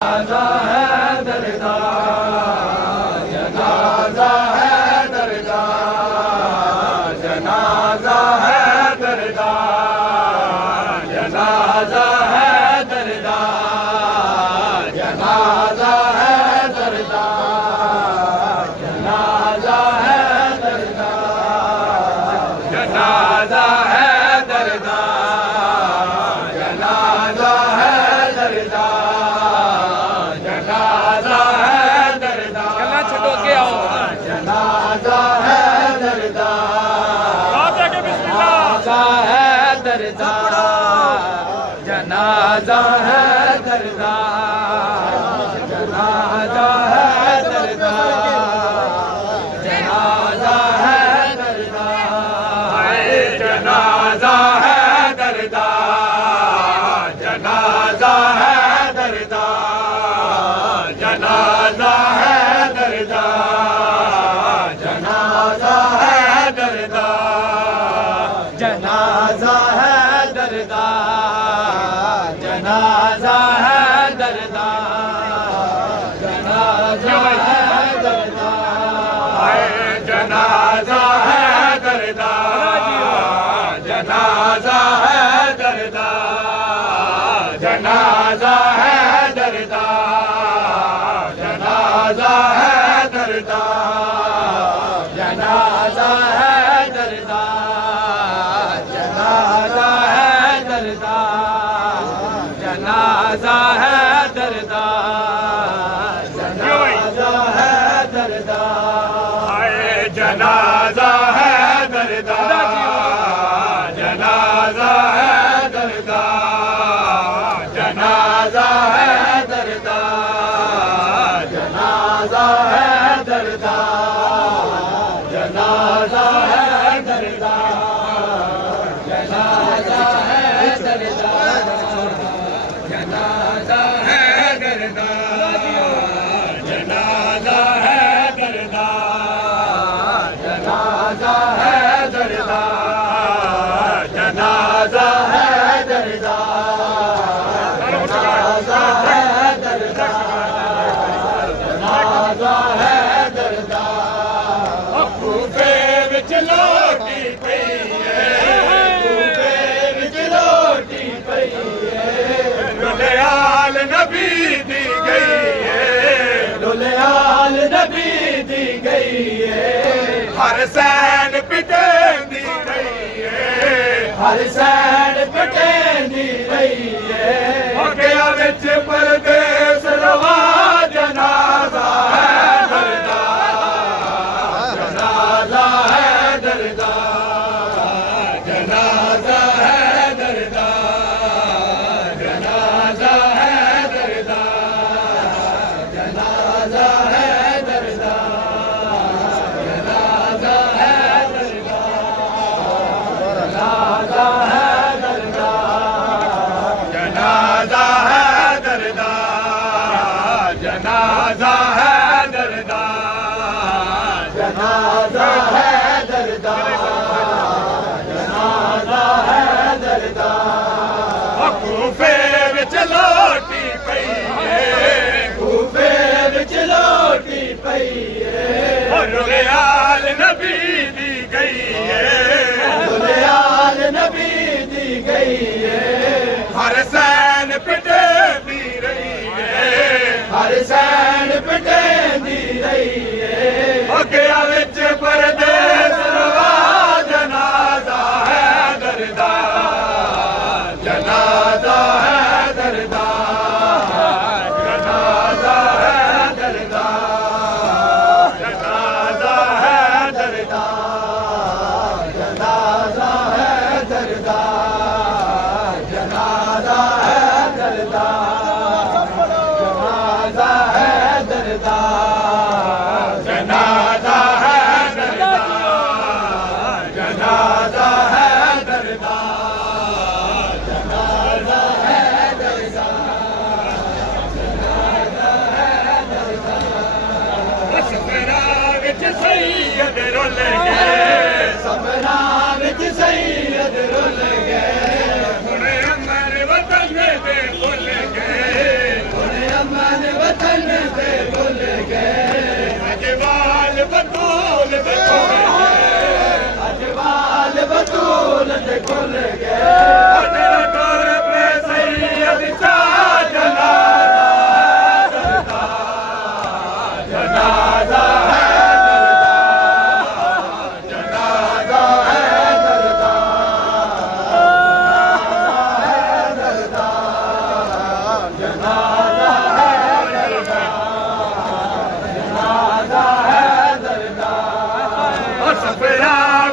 जनाजा है दरदा, जनाजा है दरदा, जनाजा है दरदा, जनाजा है दरदा, जनाजा है दरदा, जनाजा है दरदा, जनाजा है दरदा, जनाजा है दरदा, जनाजा है दरदा, गल्ला छड्डो अगे आओ। जनाजा है दरदा, बात है कि बिस्मिल्लाह। जनाजा है दरदा, जनाजा है दरदा, जनाजा है दरदा, जनाजा है दरदा, हाय जनाजा है दरदा, जनाजा है दरदा, जनाजा है दरदा, जनाजा है दरदा, जनाजा है दरदा, जनाजा है दरदा, जनाजा है दरदा, हाय जनाजा है दरदा, जनाजा है दरदा, जनाजा है दरदा, जनाजा है दरदा, जनाजा है दरदा, जनाजा है दरदा, जनाजा है दरदा, जनाजा है दरदा, हाय जनाजा है दरदा, जनाजा है दरदा, जनाजा है दरदा, जनाजा है दरदा, जनाजा है दरदा, जनाजा है दरदा, जनाजा है दरदा, जनाजा है दरदा, जनाजा है दरदा, जनाजा है दरदा, जनाजा है दरदा, जनाजा है दरदा, खूफे विच लोटी पई है, खूफे विच लोटी पई है, दुलियाल नबी दी गई है, दुलियाल नबी दी गई है, हर सैन पिटेंदी रही है, हर सैन पिटेंदी रही है, अगिया विच परदेस रवा जनाजा है दरदा, जनाजा है दरदा, जनाजा है दरदा, जनाजा है दरदा, जनाजा है दरदा, जनाजा है दरदा, जनाजा है दरदा, जनाजा है दरदा, जनाजा है दरदा, जनाजा है दरदा, जनाजा है दरदा, खूफे विच लोटी पई है, खूफे विच लोटी पई है, दुलियाल नबी दी गई है, दुलियाल नबी दी गई है, हर सैन पिटेंदी रही है, हर सैन पिटेंदी रही है, अगिया विच परदेस रवा जनाजा है दरदा, जनाजा है दरदा, जनाजा है दरदा, जनाजा है दरदा, जनाजा है दरदा,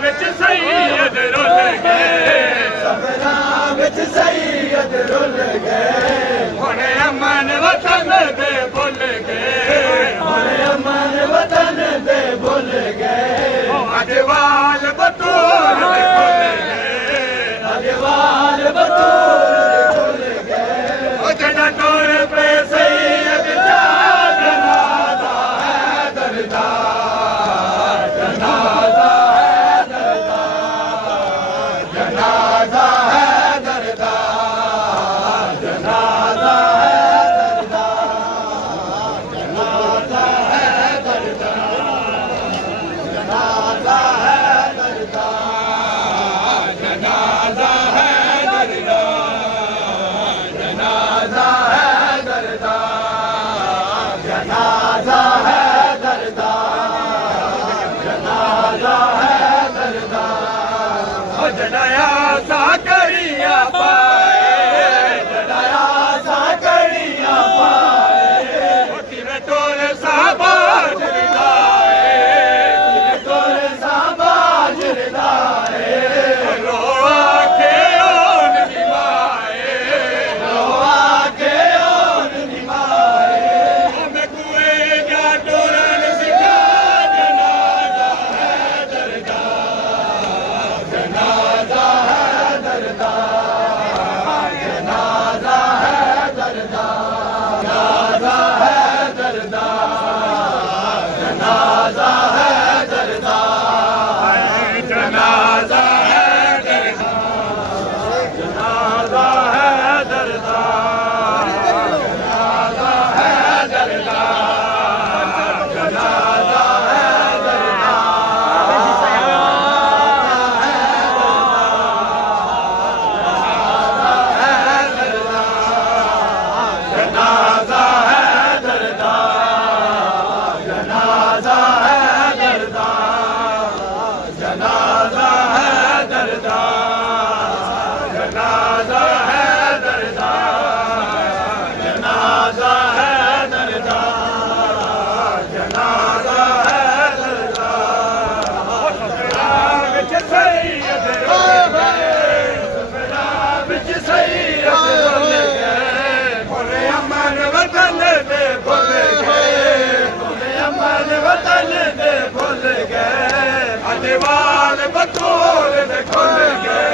ਵਿੱਚ ਸੈਯਦ ਰੁੱਲ ਗਏ ਸਫਰਾਂ ਵਿੱਚ ਸੈਯਦ ਰੁੱਲ ਗਏ ਹੁਣ ਅਮਨ ਵਤਨ ਦੇ ਭੁੱਲ ਗਏ ਹੁਣ ਅਮਨ ਵਤਨ ਦੇ ਭੁੱਲ ਗਏ ਅਜਵਾਲ ਬਤੂਰ ਦੇ ਭੁੱਲ ਗਏ ਅਜਵਾਲ ਬਤੂਰ ਭੁੱਲ ਗਏ ਉਹ ਜਿਹੜਾ ਟੋਰ ਪੇ ਸੈਯਦ ਜਨਾਜ਼ਾ ਹੈ ਦਰਦਾ ਜਨਾਜ਼ਾ ਹੈ ਦਰਦਾ ਜਨਾਜ਼ਾ ਹੈ ਦਰਦਾ ਜਨਾਜ਼ਾ ਹੈ ਦਰਦਾ ਜਨਾਜ਼ਾ ਹੈ ਦਰਦਾ ਜਨਾਜ਼ਾ ਹੈ ਦਰਦਾ ਜਨਾਜ਼ਾ ਹੈ ਦਰਦਾ ਜਨਾਜ਼ਾ ਹੈ ਦਰਦਾ ਜਨਾਜ਼ਾ ਹੈ ਦਰਦਾ ਜਨਾਜ਼ਾ ਹੈ ਦਰਦਾ ਉਹ ਜੜਾਇਆ ਸਾਕਰੀਆ ਪਾਏ ਜੜਾਇਆ ਸਾਕੜੀਆਂ ਪਾਏ ਉਹ ਕਿਵੇਂ ਟੋਰ ਸਾਬਾਜ ਰਿਦਾਏ ਤੋਰ ਸਾਬਾਜ ਰਦਾਏ ਰੋ ਆਖੇ ਓਨ ਨਿਮਾਏ ਰੋਆ ਕੇ ਓਨ ਨਿਮਾਏ ਮੈਂ ਕੁਏ ਜਾ ਟੋਰਨ ਸਿਕਾ ਜਨਾਜ਼ਾ ਹੈ ਦਰਦਾ ਜਨਾਜ਼ਾ ਹੈ ਦਰਦਾ ਜਨਾਜ਼ਾ ਹੈ ਦਰਦਾ ਜਨਾਜ਼ਾ ਹੈ ਦਰਦਾ ਜਨਾਜ਼ਾ ਹੈ ਦਰਦਾ ਜਨਾਜ਼ਾ ਹੈ ਦਰਦਾ ਜਨਾਜ਼ਾ ਹੈ ਦਰਦਾ ਹੈ ਦਰਦਾ ਜਨਾਜ਼ਾ ਹੈ ਦਰਦਾ ਜਨਾਜ਼ਾ ਹੈ ਦਰਦਾ ਜਨਾਜ਼ਾ ਹੈ ਦਰਦਾ ਜਨਾਜ਼ਾ ਹੈ ਦਰਦਾ ਜਨਾਜ਼ਾ ਹੈ ਦਰਦਾ ਜਨਾਜ਼ਾ ਹੈ ਦਰਦਾ ਜਨਾਜ਼ਾ ਹੈ ਦਰਦਾ ਵਿੱਚ ਸੈਯਦ ਵਿੱਚ ਸੈਯਦ ਰੁੱਲ ਗਏ ਹੁਣ ਅਮਨ ਵਤਨ ਦੇ ਭੁੱਲ ਗਏ ਅਮਨ ਵਤਨ ਦੇ ਭੁੱਲ ਗਏ ਅਜਵਾਲ ਬਤੂਰ ਦੇ ਖੁੱਲ ਗਏ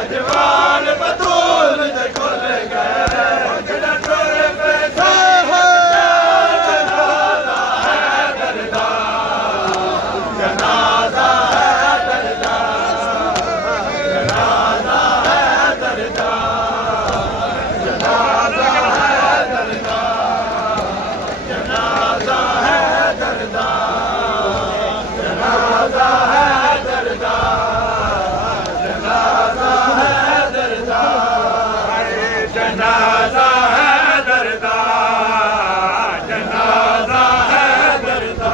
ਅਜਵਾਲ ਬਤੂਲ ਦੇ ਖੁੱਲ ਗਏ ਜਿਹੜਾ ਟੋਰ ਪੇ ਜਨਾਜ਼ਾ ਹੈ ਦਰਦਾ ਜਨਾਜ਼ਾ ਹੈ ਦਰਦਾ ਜਨਾਜ਼ਾ ਹੈ ਦਰਦਾ ਜਨਾਜ਼ਾ ਹੈ ਦਰਦਾ ਜਨਾਜ਼ਾ ਹੈ ਦਰਦਾ ਜਨਾਜ਼ਾ ਹੈ ਦਰਦਾ ਜਨਾਜ਼ਾ ਹੈ ਦਰਦਾ ਜਨਾਜ਼ਾ ਹੈ ਦਰਦਾ ਜਨਾਜ਼ਾ ਹੈ ਦਰਦਾ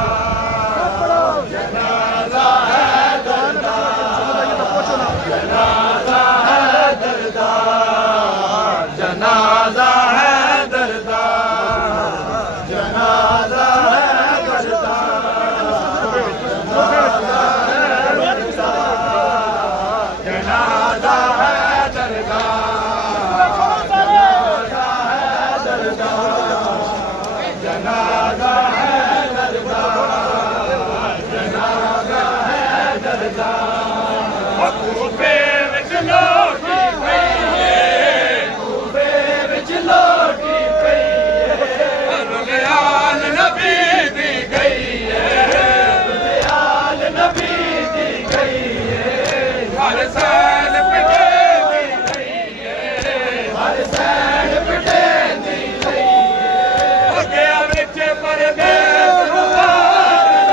ਜਨਾਜ਼ਾ ਹੈ ਦਰਦਾ ਜਨਾਜ਼ਾ ਹੈ ਦਰਦਾ ਜਨਾਜ਼ਾ ਹੈ ਦਰਦਾ ਜਨਾਜ਼ਾ ਹੈ ਦਰਦਾ ਜਨਾਜ਼ਾ ਹੈ ਦਰਦਾ ਜਨਾਜ਼ਾ ਹੈ ਦਰਦਾ ਜਨਾਜ਼ਾ ਹੈ ਦਰਦਾ ਖੂਫੇ ਵਿੱਚ ਲੋਟੀ ਪਈ ਏ ਖੂਬੇ ਵਿੱਚ ਲੋਟੀ ਪਈ ਏ ਰੁਲਿਆਲ ਨਬੀ ਦੀ ਗਈ ਏ ਦਿਆਲ ਨਬੀ ਦੀ ਗਈ ਏ ਹਰ ਸਾਲ ਪਿਟੇ ਦੀ ਗਈ ਏ ਹਰ ਸੈਨ ਪਿਟੇ ਦੀ ਲਈ ਏ ਅੱਗਿਆ ਵਿੱਚ ਪਰਦੇਸ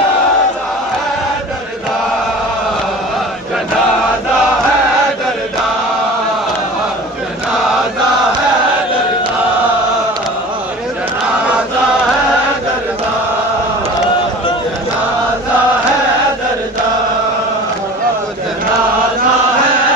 ਜਨਾਜ਼ਾ ਹੈ ਦਰਦਾ ਜਨਾਜ਼ਾ ਹੈ ਦਰਦਾ ਜਨਾਜ਼ਾ ਹੈ ਦਰਦਾ ਜਨਾਜ਼ਾ ਹੈ ਦਰਦਾ ਜਨਾਜ਼ਾ ਹੈ ਦਰਦਾ ਜਨਾਜ਼ਾ ਹੈ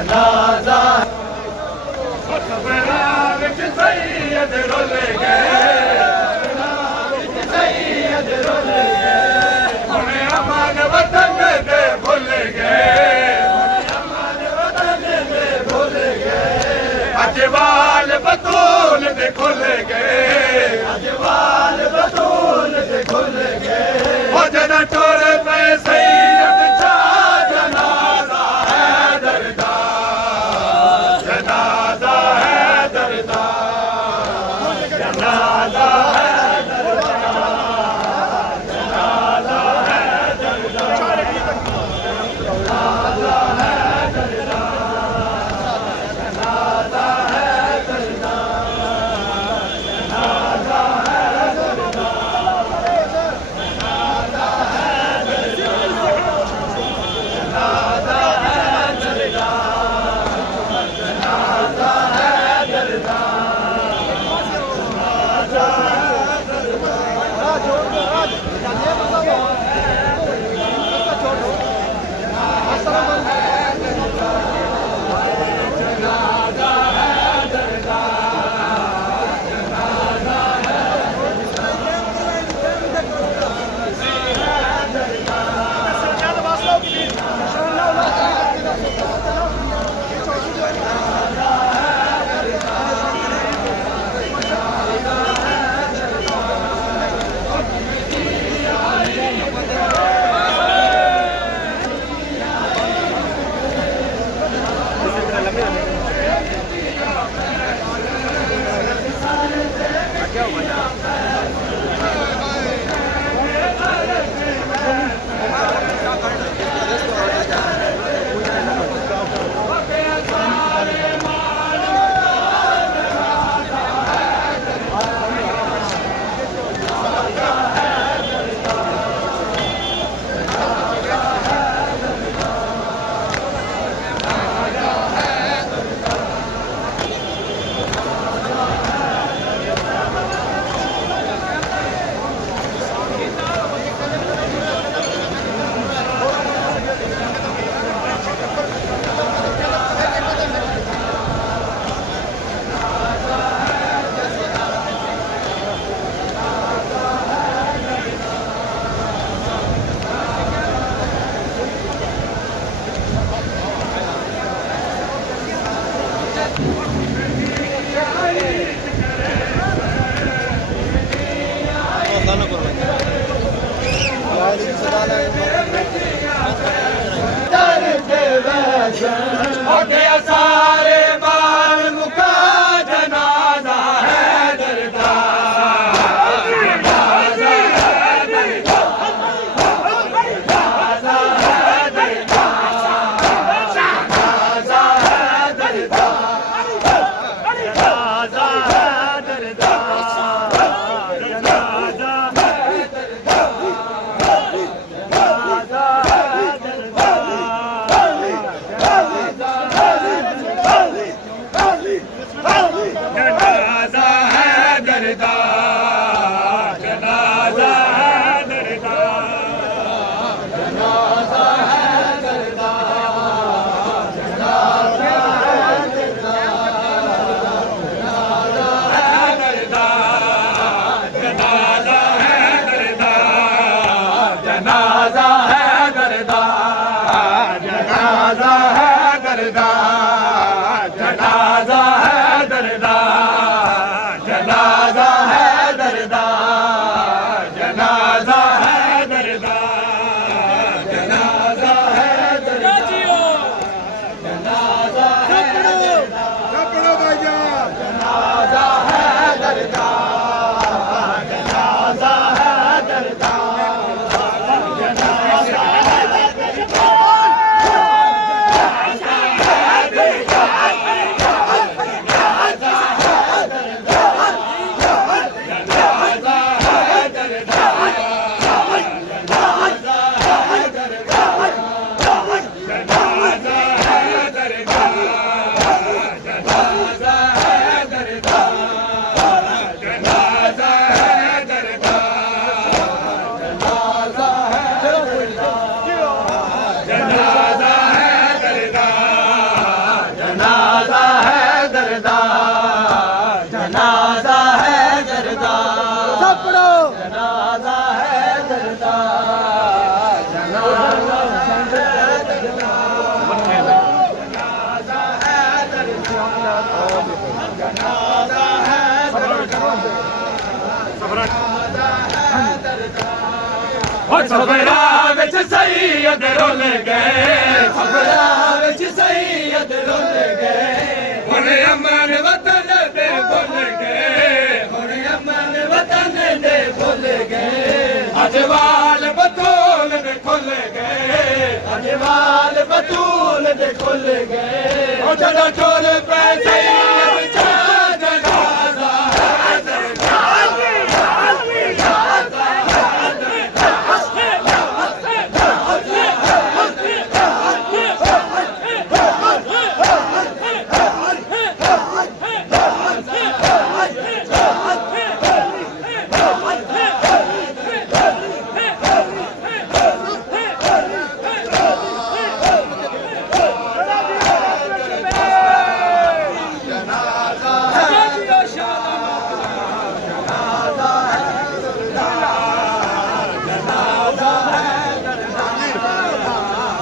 जनाजा खबरा विच सैयद रुल गए सैयद रुल गए हुण अमन वतन दे भुल गए अमन वतन दे भुल गए अजवाल बतूल दे खुल गए अजवाल बतूल दे खुल गए हो जदा टुर पे सैयद चा जनाजा है दरदा जनाजा है दरदा जनाजा है होते सारे बाल मुका जनाजा है दरदा जनाजा सफरा विच सैयद रुल गए सफरा विच सैयद रुल गए हुण अमन वतन दे भुल गए हुण अमन वतन दे भुल गए अजवाल बतूल दे खुल गए अजवाल बतूल दे खुल गए ओ जदा चोर पे सैयद चा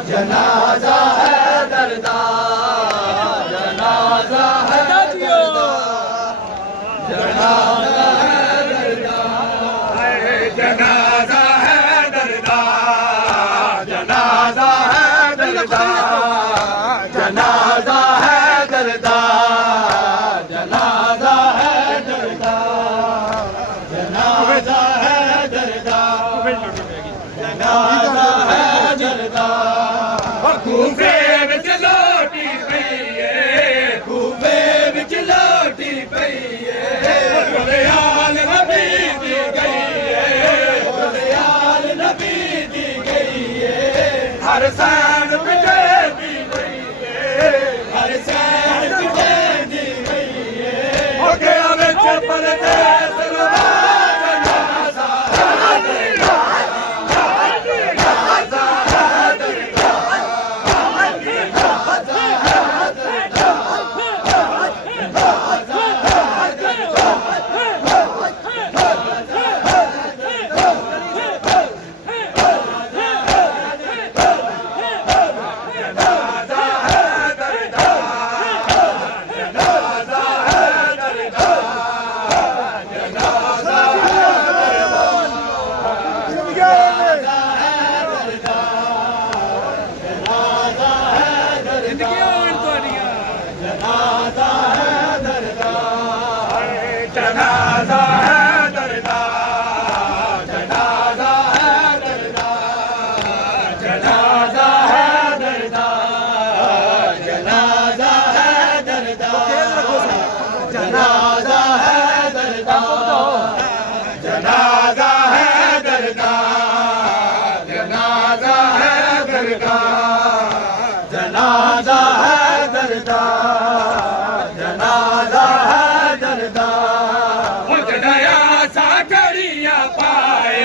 जनाजा जनाजा है दरदा जनाजा है दरदा जनाजा है दरदा जनाजा है दरदा जनाजा है दरदा जनाजा है दरदा जनाजा है दरदा जनाजा है दरदा जनाजा है दरदा कूफे विच लोटी पई है कूफे विच लोटी पई है दयाल नबी दी गई है दयाल नबी दी गई है हर सैन पिटे दी गई है हर सैन पिटे दी गई है हो गया विच परदेस जनाजा है दरदा जनाजा है दरदा जनाजा है दरदा जनाजा है दरदा जनाजा है दरदा जनाजा है दरदा जनाजा है दरदा जनाजा है दरदा जनाजा है दरदा जड़या सागड़ियां पाए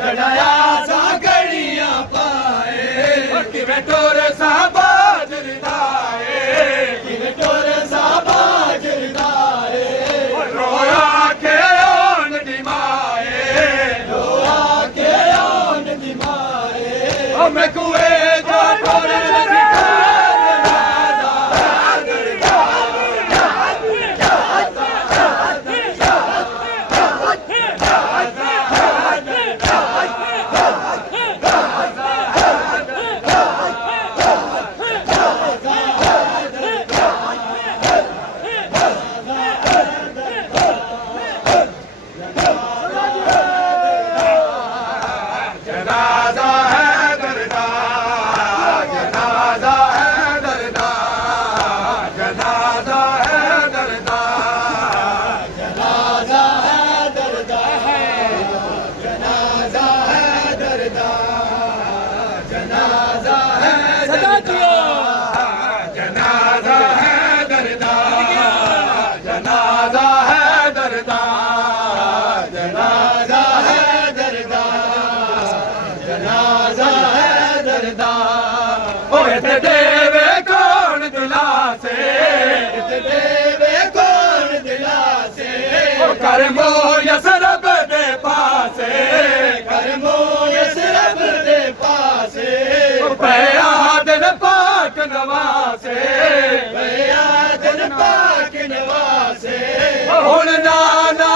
जड़या सागड़ियां पाए किवें टोर साबाज रिदाए किवें टोर साबाज रिदाए रोया के ओन दिमाए रोया के ओन दिमाए मैं कुए जो टोर जनाजा है दरदा जनाजा है दरदा जनाजा है दरदा जनाजा है दरदा जनाजा है दरदा जनाजा है जनाजा है दरदा जनाजा है दरदा जनाजा है दरदा जनाजा है दरदा ओए ते देवे कौन दिला से ते देवे कौन दिला से कर मो यसरब दे पासे कर मोय सिरब दे पासे पया दिन पाक नवासे भया दिन पाक नवासे हुण नाना